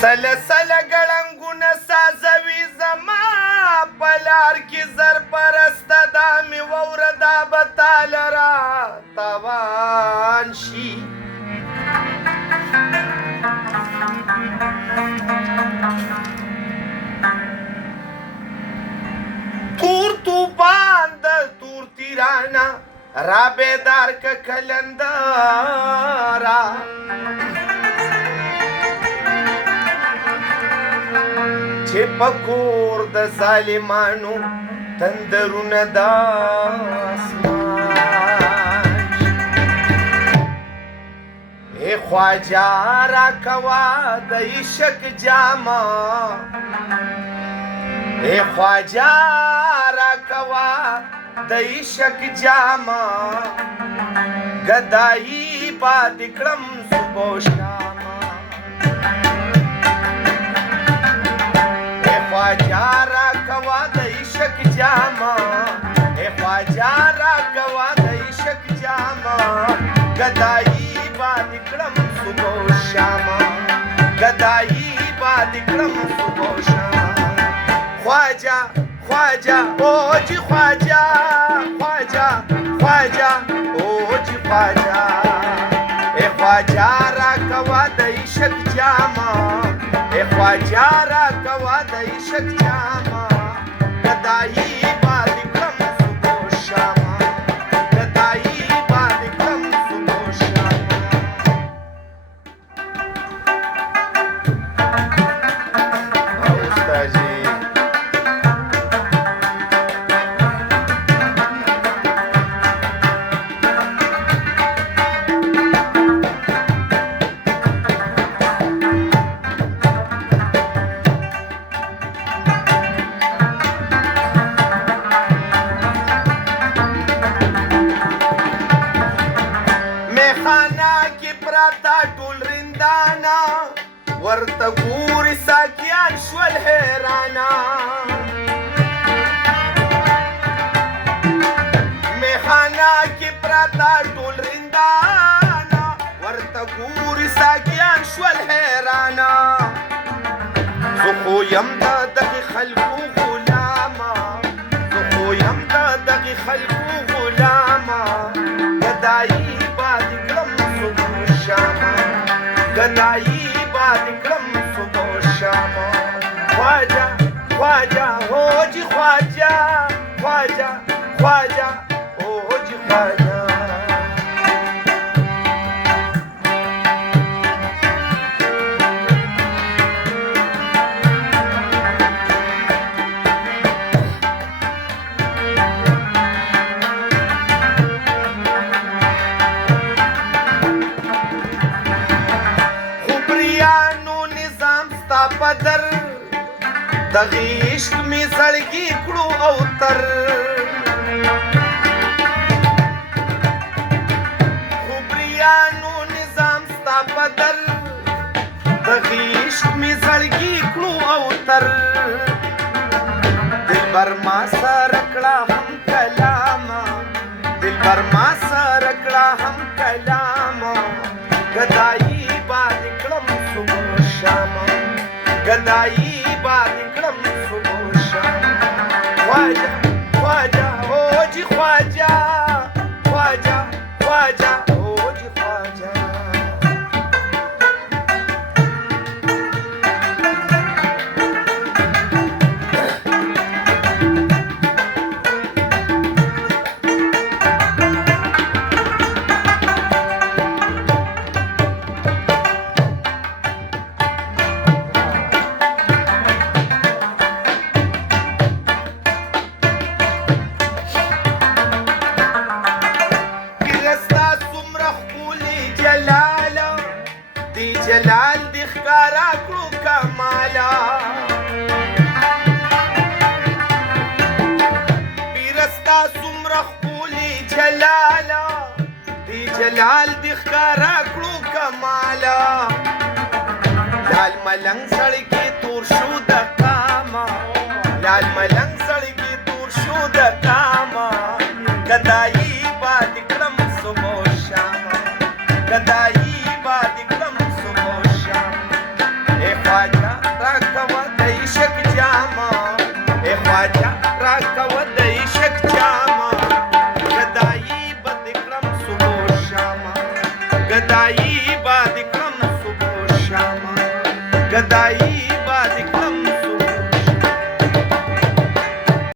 سلسله ګړنګونه سازوي زما په لار کې زر پرسته دا مې واوره دا به تاله را تاوان شي تور توپان د تور تیرانا را بیدار که کلندارا چې پکور د ظالمانو تندرونه د اسمان ای خواجه راکوا د عشق جاما ای خواجه راکوا د عشق جاما گدایی باد کړم صبح و شاما ای خواجه راکوا د عشق جاما ای خواجه راکوا د عشق جاما گدایی باد کړم صبح و شاما گدایی باد کړم صبح و شاما خواجه خواجه او جی خواجه خواجه خواجه او جی خواجه ای خواجه راکوا د عشق جاما ای خواجه راکوا د عشق جاما گدایی باد کړم صبح و شاما گدایی باد کړم صبح و شاما استاد جی ټول رندانا ورته ګوري ساقيان شول حیرانا میخانا کې پراتا ټول رندانا ورته ګوري ساقيان شول حیرانا زه خو یم د دغې خلکو غلاما زه خو یم د دغې خلکو غلاما ګدایي باد کړم صبح و شاما گدایی باد کړم صبح و شاما خواجه خواجه هو جی خواجه خواجه خواجه هو جی خواجه پدر دغه عشق می زړګي کړو او تر خوبریانو نظام ستا پدر دغه عشق می زړګي کړو او تر دلبر ما سره کړه هم کلاما دلبر ما سره کړه هم کلاما گدایی باد کړم صبح و شاما گدایی باد کړم صبح و شاما خواجه خواجه او جی خواجه خواجه خواجه او جی خواجه جلال دی ښکارا کړو کمالا پیرستا څومره ښکلي جلالا دی جلال دی ښکارا کړو کمالا لال ملنګ سړکې تور شو د کاما لال ملنګ سړکې تور شو د کاما گدایی باد کړم صبح و شاما گدایی باد کړم صبح و شاما ای خواجه عیشق جاما اے خواجہ راکو د عشق جاما گدائی بدکرم صبح و شاما گدائی بدکرم صبح و شاما گدائی